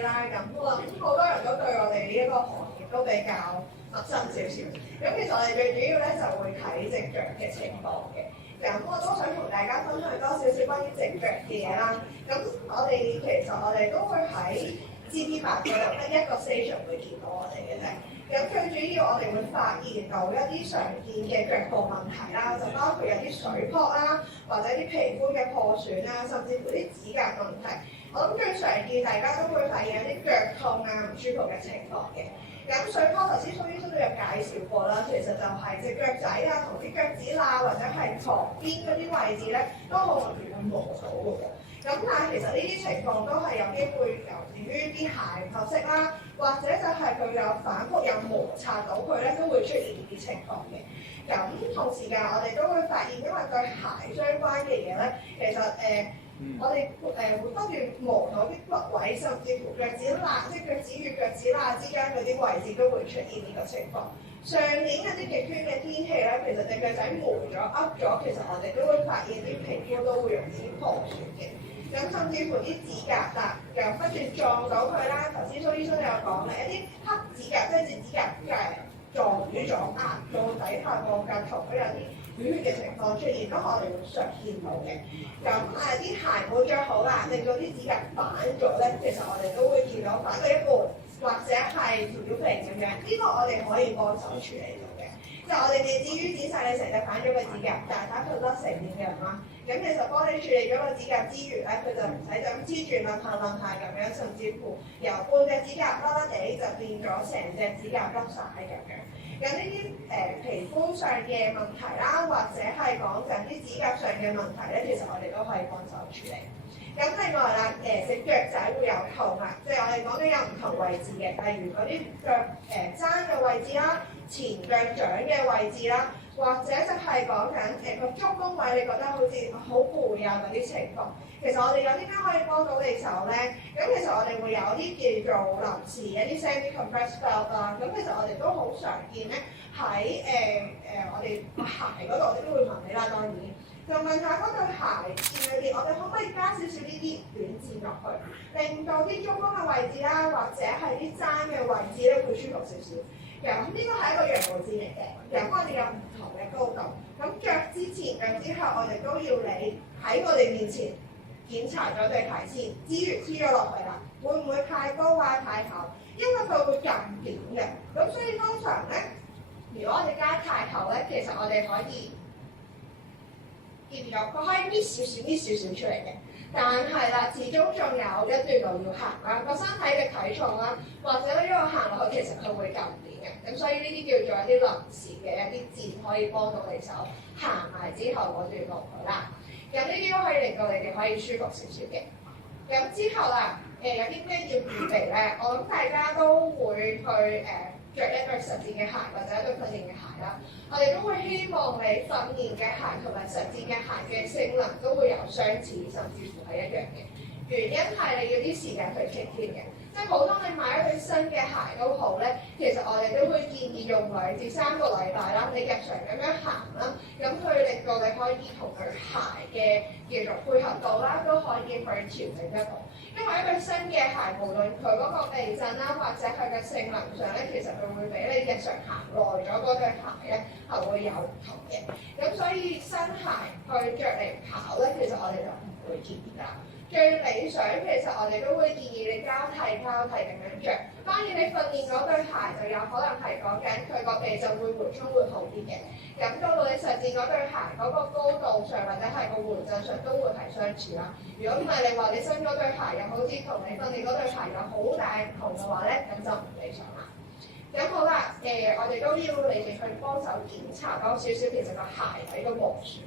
知啦。咁我諗好多人都對我哋呢一個行業都比較陌生少少。咁其實我哋最主要咧就會睇直腳嘅情況嘅。咁我都想同大家分享多少少關於直腳嘅嘢啦。咁我哋都會喺 GP8 嗰度得一個 station 會見到我哋嘅啫。咁最主要我哋會發現到一啲常見嘅腳部問題啦，就包括有啲水泡啦，或者啲皮膚嘅破損啦，甚至乎啲指甲問題。我諗最常見大家都會發現有啲腳痛啊、唔舒服嘅情況嘅。咁水泡頭先蘇醫生都有介紹過啦，其實就係隻腳仔啊同啲腳趾罅或者係床邊嗰啲位置咧，都好容易會磨到嘅。咁但係其實呢啲情況都係有機會由於啲鞋唔合適啦，或者就係佢有反覆有摩擦到佢咧，都會出現呢啲情況嘅。咁同時間我哋都會發現，因為對鞋相關嘅嘢咧，其實我哋會不斷磨到啲骨位，甚至乎腳趾罅，即係腳趾與腳趾罅之間嗰啲位置都會出現呢個情況。上年嗰啲極端嘅天氣咧，其實隻腳仔霉咗、噏咗，其實我哋都會發現啲皮膚都會容易破損嘅。咁甚至乎啲指甲啦，又不斷撞到佢啦。頭先蘇醫生都有講咧，一啲黑指甲，即係隻指甲撞瘀咗、壓到底下個腳頭都有啲淤血嘅情況出現，都我哋會常見到嘅。咁啲鞋冇着好啦，令到啲指甲反咗咧，其實我哋都會見到反咗一半，或者係條條皮咁樣。呢個我哋可以幫手處理到嘅。即係我哋未至於剪晒你成隻反咗個指甲，但係打佢甩成點樣啦。咁其實幫你處理咗個指甲之餘咧，佢就唔使就咁黐住掄下咁樣，甚至乎由半隻指甲甩甩地就變咗成隻指甲甩晒咁樣。咁呢啲皮膚上嘅問題啦，或者係講緊啲指甲上嘅問題咧，其實我哋都可以幫手處理。咁另外啦，隻腳仔會有痛啊，即係我哋講緊有唔同位置嘅，例如嗰啲腳踭嘅位置啦、前腳掌嘅位置啦，或者就係講緊個足弓位，你覺得好似好攰啊嗰啲情況，其實我哋有啲咩可以幫到你手咧？咁其實我哋會有啲叫做臨時嘅啲 semi-compressed belt 啦，咁其實我哋都好常見咧喺我哋鞋嗰度，我哋都會問你啦，當然。就問下嗰對鞋墊裏邊，我哋可唔可以加少少呢啲軟墊落去，令到啲足弓嘅位置啦，或者係啲踭嘅位置咧會舒服少少。咁呢個係一個羊毛墊嚟嘅，咁我哋有唔同嘅高度。咁着之前、着之後，我哋都要你喺我哋面前檢查咗對鞋先，之餘黐咗落去啦，會唔會太高啊、太厚？因為佢會撳點嘅。咁所以通常咧，如果我哋加太厚咧，其實我哋可以見咗，佢可以搣少少出嚟嘅，但係啦，始終仲有一段路要行啦，個身體嘅體重啦，或者呢個行落去，其實佢會撳點嘅，咁所以呢啲叫做一啲臨時嘅一啲墊可以幫到你手行埋之後嗰段路去啦。咁呢啲都可以令到你哋可以舒服少少嘅。咁之後啦，有啲咩要預備咧？我諗大家都會去着一對實戰嘅鞋或者一對訓練嘅鞋啦，我哋都會希望你訓練嘅鞋同埋實戰嘅鞋嘅性能都會有相似，甚至乎係一樣嘅。原因係你要啲時間去傾添嘅，即係普通你買一對新嘅鞋都好咧，其實我哋都會建議用2至3個禮拜啦，你日常咁樣行啦，咁去令到你可以同對鞋嘅叫做配合度啦，都可以去調整得到。因為一對新嘅鞋，無論佢嗰個避震啦，或者佢嘅性能上咧，其實佢會比你日常行耐咗嗰對鞋咧係會有唔同嘅。咁所以新鞋去着嚟跑咧，其實我哋就唔會建議啦。最理想其實我哋都會建議你交替咁樣着。當然你訓練嗰對鞋就有可能係講緊佢個避震會緩衝會好啲嘅。咁到你實戰嗰對鞋嗰個高度上或者係個緩震上都會係相似啦。如果唔係你話你新嗰對鞋又好似同你訓練嗰對鞋有好大唔同嘅話咧，咁就唔理想啦。咁好啦，我哋都要你哋去幫手檢查多少少其實個鞋底個磨損。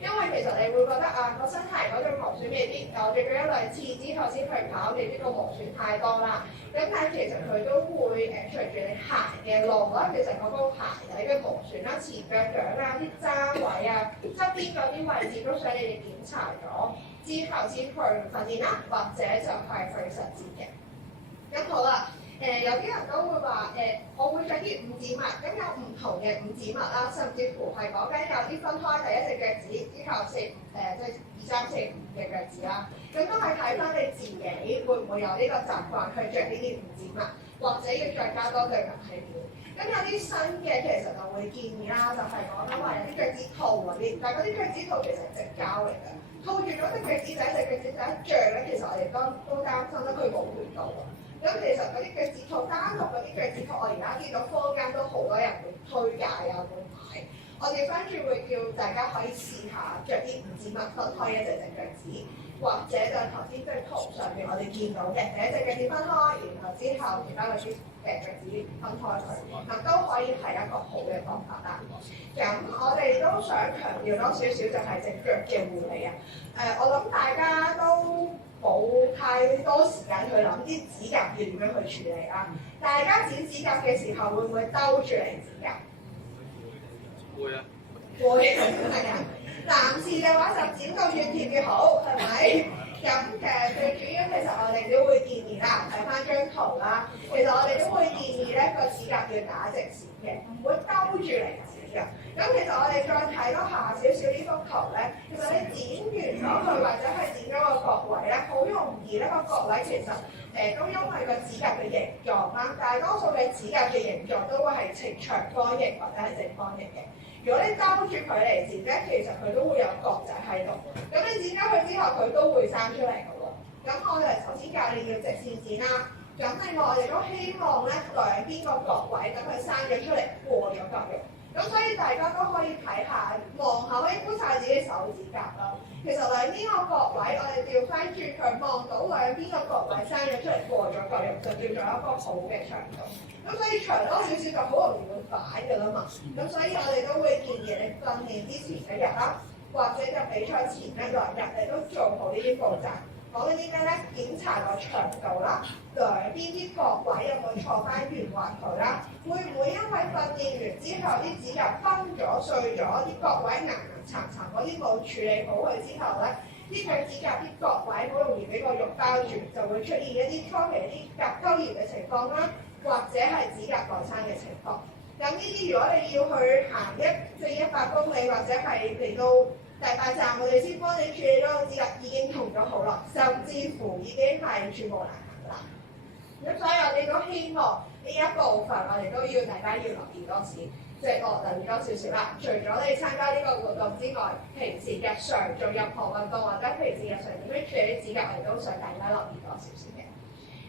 因為其實你會覺得個新鞋嗰對磨損未必，我着咗1-2次之後先去跑，未必個磨損太多啦。咁但係其實佢都會隨住你行嘅路啦，其實嗰個鞋底嘅磨損啦、前腳掌啊、啲踭位啊、側邊嗰啲位置都想你哋檢查咗之後先去訓練啦，或者就係去實戰嘅。咁好啦。有啲人都會話我會着啲五指襪，咁有唔同嘅五指襪啦，甚至乎係講緊有啲分開第一隻腳趾之後即係2、3、4、5嘅腳趾啦。咁都係睇翻你自己會唔會有呢個習慣去着呢啲五指襪，或者要再加多對襪喺邊。咁有啲新嘅其實就會建議啦，就係講緊話有啲腳趾套嗰啲，但係嗰啲腳趾套其實係直膠嚟嘅，套住咗隻腳趾仔，隻腳趾仔一著咧，其實我哋都擔心得佢冇血到啊。咁其實嗰啲腳趾套單獨嗰啲腳趾套，我而家見到坊間都好多人會推介啊，會買。我哋跟住會叫大家可以試下着啲五指襪分開一隻腳趾。或者就係頭先即係圖上面我哋見到嘅第一隻腳趾分開，然後之後其他嗰啲腳趾分開佢，咁都可以係一個好嘅方法啦。咁我哋都想強調多少少就係隻腳嘅護理啊。我諗大家都冇太多時間去諗啲指甲要點樣去處理啦。大家剪指甲嘅時候會唔會兜住嚟指甲？會啊。會係啊。男士嘅話就剪到越貼越好，係咪？咁其實最主要其實我哋都會建議啦，睇翻張圖啦。其實我哋都會建議咧個指甲要打直線嘅，唔會兜住嚟剪嘅。咁其實我哋再睇多下少少呢幅圖咧，其實你剪完咗佢或者係剪咗個角位咧，好容易咧個角位其實都因為個指甲嘅形狀啦，大多數嘅指甲嘅形狀都會係呈長方形或者係正方形嘅。如果你兜住佢嚟剪咧，其實佢都會有角仔喺度。咁你剪咗佢之後，佢都會生出嚟嘅喎。咁我哋首先教你要直線剪啦。咁另外我哋都希望咧兩邊個角位等佢生咗出嚟過咗嚿肉。咁所以大家都可以睇下望下，可以觀察自己手指甲啦。其實兩邊個角位，我哋調翻轉佢望到兩邊個角位生咗出嚟過咗嚿肉，就叫做一個好嘅長度。咁所以長多少少就好容易會反㗎啦嘛。咁所以我哋都會建議你訓練之前一日啦，或者就比賽前一兩日，你都做好呢啲步驟。講緊啲咩咧？檢查個長度啦，兩邊啲角位有冇錯翻圓滑佢啦？會唔會因為訓練完之後啲指甲崩咗碎咗，啲角位硬硬層層嗰啲冇處理好佢之後咧，啲腳指甲啲角位好容易俾個肉包住，就會出現一啲初期啲甲溝炎嘅情況啦。或者係指甲外生嘅情況，咁呢啲如果你要去行100公里，或者係嚟到第8站，我哋先幫你處理咗個指甲已經痛咗好耐，甚至乎已經係寸步難行啦。咁所以我哋都希望呢一部分，我哋都要大家要留意多啲，即係留意多少少啦。除咗你參加呢個活動之外，平時日常做任何運動或者平時日常點樣處理啲指甲，我哋都想大家留意多少少嘅。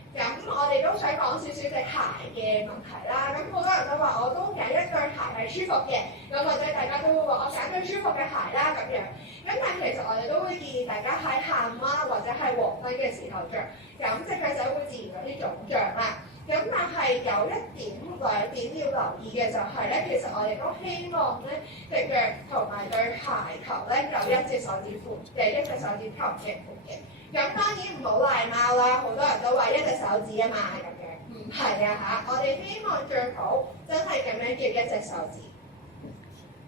咁我哋都想講少少隻鞋嘅問題啦。咁好多人都話我都揀一對鞋係舒服嘅，咁或者大家都會話我揀對舒服嘅鞋啦咁樣。咁但係其實我哋都會建議大家喺下午啦，或者係黃昏嘅時候着，咁隻腳仔會自然有啲腫脹啦。咁但係有一點兩點要留意嘅就係咧，其實我哋都希望咧隻腳同埋對鞋頭咧有一隻手指闊嘅一隻手指頭嘅闊嘅。咁當然唔好賴貓啦，好多人都話一隻手指啊嘛咁樣，唔係啊嚇，我哋希望最好真係咁樣叫一隻手指，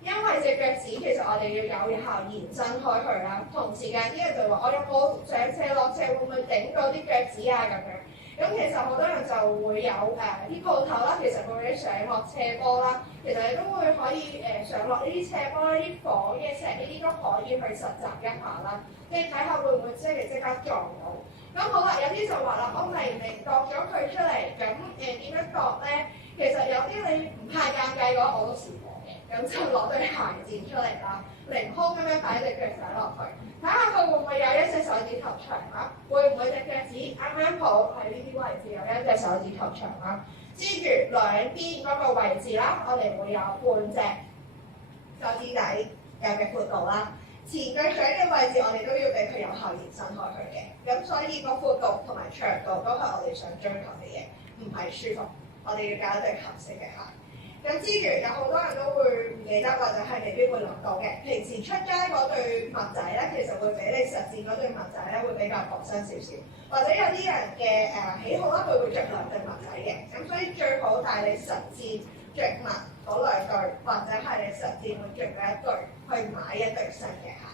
因為隻腳趾其實我哋要有效延伸開去啦。同時間啲人就話我有冇上斜落斜會唔會頂到啲腳趾啊咁樣？咁其實好多人就會有啲鋪頭啦，其實佢會上落斜坡啦，其實你都會可以上落呢啲斜坡啦，啲房嘅石呢啲都可以去實習一下啦。你睇下會唔會即刻撞到？咁好啦，有啲就話啦，我明度咗佢出嚟，咁點樣度咧？其實有啲你唔怕尷尬嘅話，我都試過嘅。咁就攞對鞋墊出嚟啦，凌空咁樣擺隻腳仔落去，睇下佢會唔會有一隻手指頭長啦？會唔會隻腳趾啱啱好喺呢啲位置有一隻手指頭長啦？之餘兩邊嗰個位置啦，我哋會有半隻手指仔有嘅闊度啦。前腳掌嘅位置，我哋都要俾佢有效延伸開去嘅，咁所以個闊度同埋長度都係我哋想追求嘅嘢，唔係舒服，我哋要揀一對合適嘅鞋。咁之餘有好多人都會唔記得或者係未必會諗到嘅，平時出街嗰對襪仔咧，其實會比你實戰嗰對襪仔咧會比較薄身少少，或者有啲人嘅喜好啦，佢會着兩對襪仔嘅，咁所以最好帶你實戰着襪嗰兩對，或者係你實戰會着嘅一對，去買一對新嘅鞋，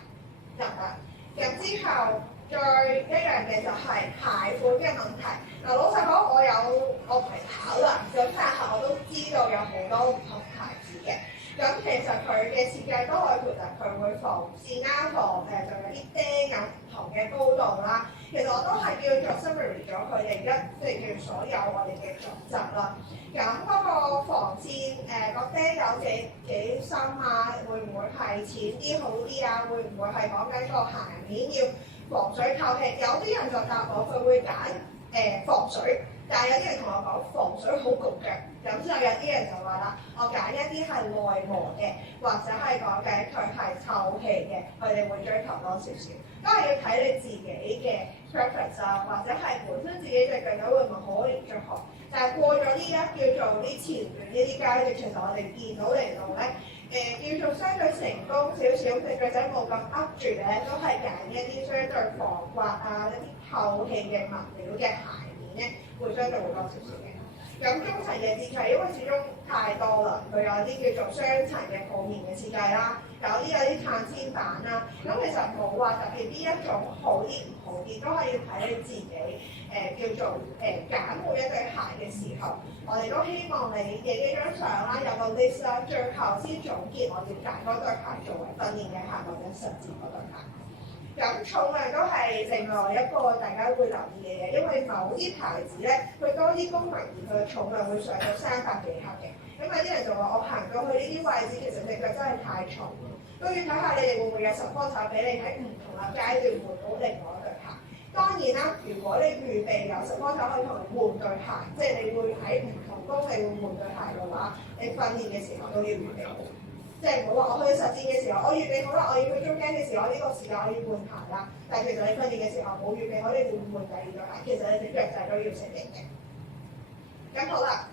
得唔得？咁之後再一樣嘅就係鞋款嘅問題。嗱，老實講，我我唔係考啦，咁但係我都知道有好多唔同牌子嘅。咁其實佢嘅設計都係其實佢會防線啦，防就有啲釘有唔同嘅高度啦。其實我都係叫做 summary 咗佢哋即係叫所有我哋嘅準則啦。咁嗰個防線個釘有幾深啊？會唔會係淺啲好啲啊？會唔會係講緊個鞋面要防水透氣？有啲人就答我佢會揀防水。但係有啲人同我講防水好焗腳，咁之後有啲人就話啦，我揀一啲係內磨嘅，或者係講緊佢係透氣嘅，佢哋會追求多少少，都係要睇你自己嘅 preference 啊，或者係本身自己隻腳仔會唔會好連着汗。但係過咗呢一叫做啲前段呢啲階段，其實我哋見到嚟到咧，叫做相對成功少少，隻腳仔冇咁噏住咧，都係揀一啲相對防滑啊、一啲透氣嘅物料嘅鞋面咧。會相對會多少少嘅，咁中層嘅設計，因為始終太多啦，佢有啲叫做雙層嘅鋪面嘅設計啦，有啲碳纖板啦，咁其實冇話特別邊一種好啲唔好啲，都係要睇你自己叫做揀每一對鞋嘅時候，我哋都希望你影幾張相啦，有個 list 啦，最後先總結我哋揀嗰對鞋作為訓練嘅鞋或者實踐嗰對鞋。咁重量都係另外一個大家會留意嘅嘢，因為某啲牌子咧，佢多啲功能而佢嘅重量會上到300幾克嘅。咁有啲人就話我行到去呢啲位置，其實隻腳真係太重，都要睇下你哋會唔會有support手俾你喺唔同嘅階段換到另外一對鞋。當然啦，如果你預備有support手可以同你換對鞋，即係你會喺唔同公里會換對鞋嘅話，你訓練嘅時候都要預備好。即係唔好話我去實戰嘅時候，我預備好啦，我要去中間嘅時候，呢個時間我要換鞋啦。但係其實你訓練嘅時候冇預備好，你會換第二對鞋，其實你隻腳仔都要適應嘅。咁好啦，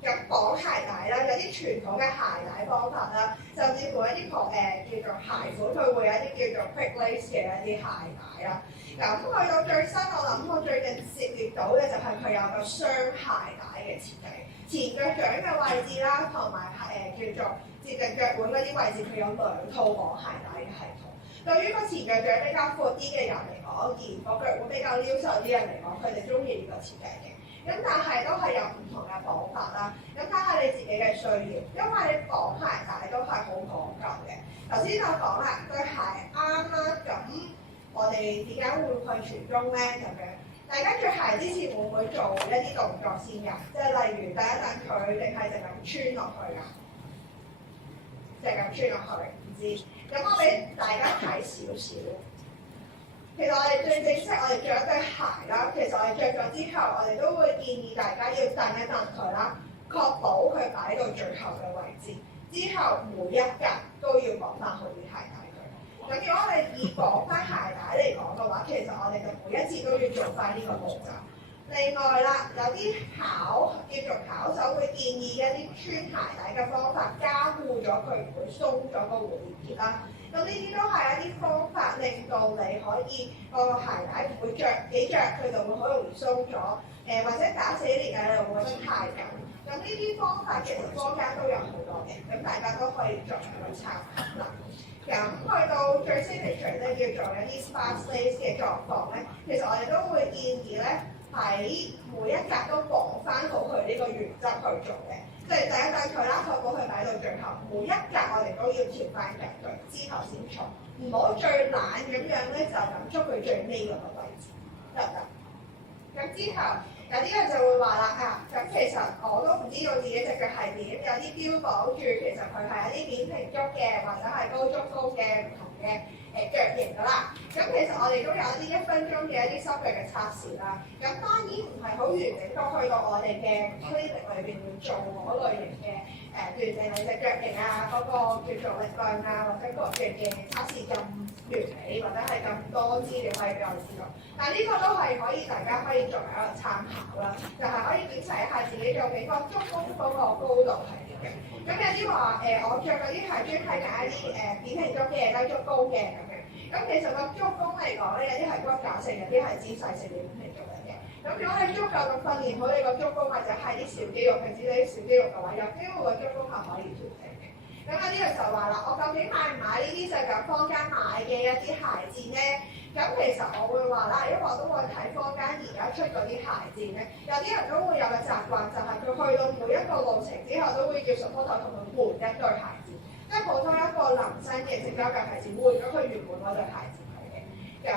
咁綁鞋帶啦，有啲傳統嘅鞋帶方法啦，甚至乎一啲叫做鞋款，佢會有一啲叫做 quick lace 嘅一啲鞋帶啦。咁去到最新，我諗我最近涉獵到嘅就係佢有個雙鞋帶嘅設計，前腳掌嘅位置啦，同埋叫做接近腳腕嗰啲位置，佢有2套綁鞋帶嘅系統。對於個前腳掌比較闊啲嘅人嚟講，而個腳腕比較撩瘦啲人嚟講，佢哋中意呢個設計嘅。咁但係都係有唔同嘅綁法啦。咁睇下你自己嘅需要，因為你綁鞋帶都係好講究嘅。頭先我講啦，對鞋啱啦，咁我哋點解會去傳中咧？咁樣大家着鞋之前會唔會做一啲動作先㗎？即係例如第一陣佢定係就咁穿落去㗎？就咁穿落去，唔知。咁我俾大家睇少少。其實我哋最正式，我哋着一對鞋啦。其實我哋着咗之後，我哋都會建議大家要蹬一蹬佢啦，確保佢擺到最後嘅位置。之後每一格都要綁翻好啲鞋帶佢。咁如果我哋以綁翻鞋帶嚟講嘅話，其實我哋就每一次都要做翻呢個步驟。另外啦，有啲叫做跑手會建議一啲穿鞋帶嘅方法，加固咗佢唔會鬆咗個蝴蝶結啦。咁呢啲都係一啲方法，令到你可以個鞋帶唔會着幾着，佢就會好容易鬆咗。或者打死你嘅你就會覺得太緊。咁呢啲方法其實坊間都有好多嘅，咁大家都可以作為一個參考啦。咁去到最 signature 咧，叫做一啲 sparse lace 嘅狀況咧，其實我哋都會建議咧，喺每一格都綁翻好佢呢個原則去做嘅，即係第一陣佢啦，確保佢擺到最後，每一格我哋都要調翻格佢之後先做，唔好最懶咁樣咧就咁捉佢最尾嗰個位置，得唔得？咁之後有啲人就會話啦咁其實我都唔知道自己隻腳係點，有啲標榜住其實佢係一啲扁平足嘅，或者係高足高嘅唔同嘅腳型㗎啦。咁其實我哋都有一啲1分鐘嘅一啲收腳嘅測試啦。咁當然唔係好完整，都去到我哋嘅 clinic 裏邊要做嗰類型嘅斷定你隻腳型啊，嗰個叫做力量啊，或者各樣嘅測試咁完美，或者係咁多資料可以俾我哋知道。但係呢個都係可以大家可以作為一個參考啦，就係可以檢查一下自己究竟個足弓嗰個高度係點嘅。咁有啲話我着嗰啲係專係揀一啲扁平足嘅、低足高嘅咁樣。咁其實個足弓嚟講咧，有啲係骨架性，有啲係姿勢性嘅扁平足嚟嘅。咁如果你足夠咁訓練好你個足弓，或者係啲小肌肉，平時你啲小肌肉嘅話，有機會個足弓係可以調整嘅。咁有啲人就話啦，我究竟買唔買呢啲就咁坊間買嘅一啲鞋墊咧？咁其實我會話啦，因為我都會睇坊間而家出嗰啲鞋墊咧，有啲人都會有個習慣，就係佢去到每一個路程之後，都會叫 supporter 同佢換一對鞋墊，即係普通一個臨身嘅成交價鞋墊換咗佢原本嗰對鞋墊嚟嘅。咁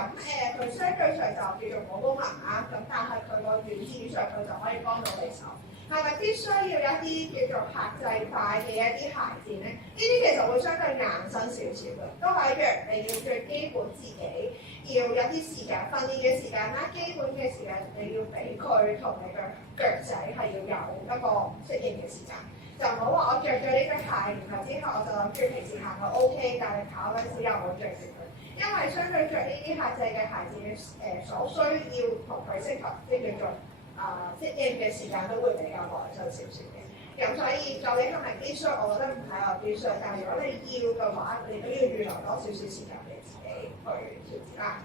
佢相對上就叫做冇功能啦，咁但係佢個軟件上佢就可以幫到你手。係咪必須要一啲叫做客製化嘅一啲鞋墊咧？呢啲其實會相對硬身少少嘅，都係一樣你要最基本自己要有啲時間訓練嘅時間啦，基本嘅時間你要俾佢同你嘅腳仔係要有一個適應嘅時間，就唔好話我着咗呢對鞋，然後之後我就諗住平時行就 OK，但係跑嗰陣時又冇着住佢，因為相對着呢啲客製嘅鞋墊所需要同佢適合即叫做適應嘅時間都會比較耐少少嘅，咁所以究竟係咪必須？我覺得唔係話必須，但係如果你要嘅話，你都要預留多少少時間俾自己去調節啦。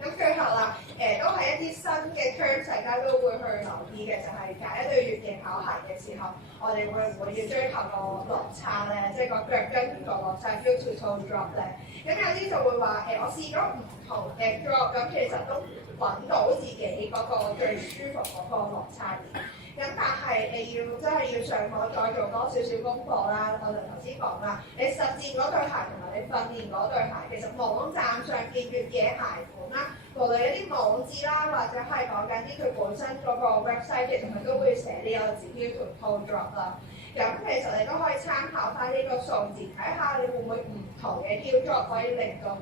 咁最後啦，都係一啲新嘅 term， 大家都會去留意嘅，就係揀一對越野跑鞋嘅時候，我哋會唔會要追求個落差咧？即係個腳跟個落差 heel to toe drop 咧？咁有啲就會話我試咗唔同嘅 drop， 咁其實都揾到自己嗰個最舒服嗰個落差點。咁但係你要真係要上網再做多少少功課啦。我就頭先講啦，你實踐嗰對鞋同埋你訓練嗰對鞋，其實網站上嘅越野鞋款啦，無論一啲網誌啦，或者係講緊啲佢本身嗰個 website， 其實佢都會寫呢個字 heel to toe drop 啦。咁其實你都可以參考翻呢個數字，睇下你會唔會唔同嘅 heel drop 可以令到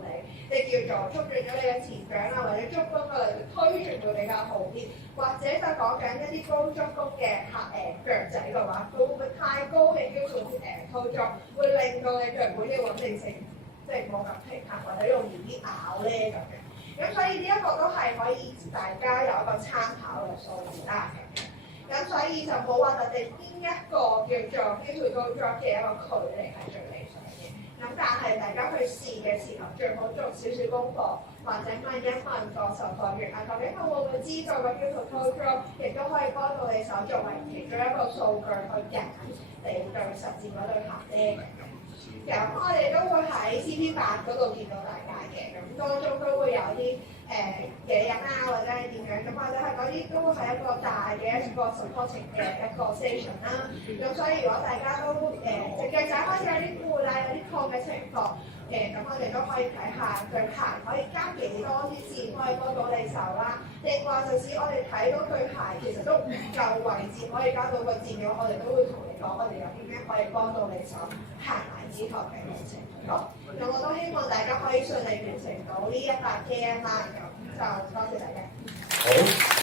你叫做促進咗你嘅前掌啊，或者足弓嘅力推轉會比較好啲，或者就講緊一啲高足弓嘅腳仔嘅話，佢會唔會太高嘅 heel to toe drop 會令到你腳本嘅穩定性即係冇咁平衡，或者容易啲咬咧咁樣。咁所以呢一個都係可以大家有一個參考嘅數字啦。咁所以就冇話特定邊一個叫做 heel to toe drop 嘅一個距離係最理想嘅。咁但係大家去試嘅時候，最好做少少功課，或者問一問個受訪員究竟佢會唔會知道個 heel to toe drop， 亦都可以幫到你手作為其中一個數據去揀你對實戰嗰對鞋咧。咁我哋都會喺 CP8 嗰度見到大家嘅，咁當中都會有啲嘢飲啊，或者係點樣，咁或者係嗰啲都係一個大嘅一個 supporting 嘅一個 station 啦。咁所以如果大家都隻腳仔開始有啲攰啦，有啲痛嘅情況，咁我哋都可以睇下對鞋可以加幾多啲線可以幫到你手啦。另外就使我哋睇到對鞋其實都唔夠位置可以加到個線嘅話，我哋都會同你講，我哋有啲咩可以幫到你手行埋之後嘅路程。好，咁我都希望大家可以順利完成到呢100 km 啦。咁就多謝大家。好。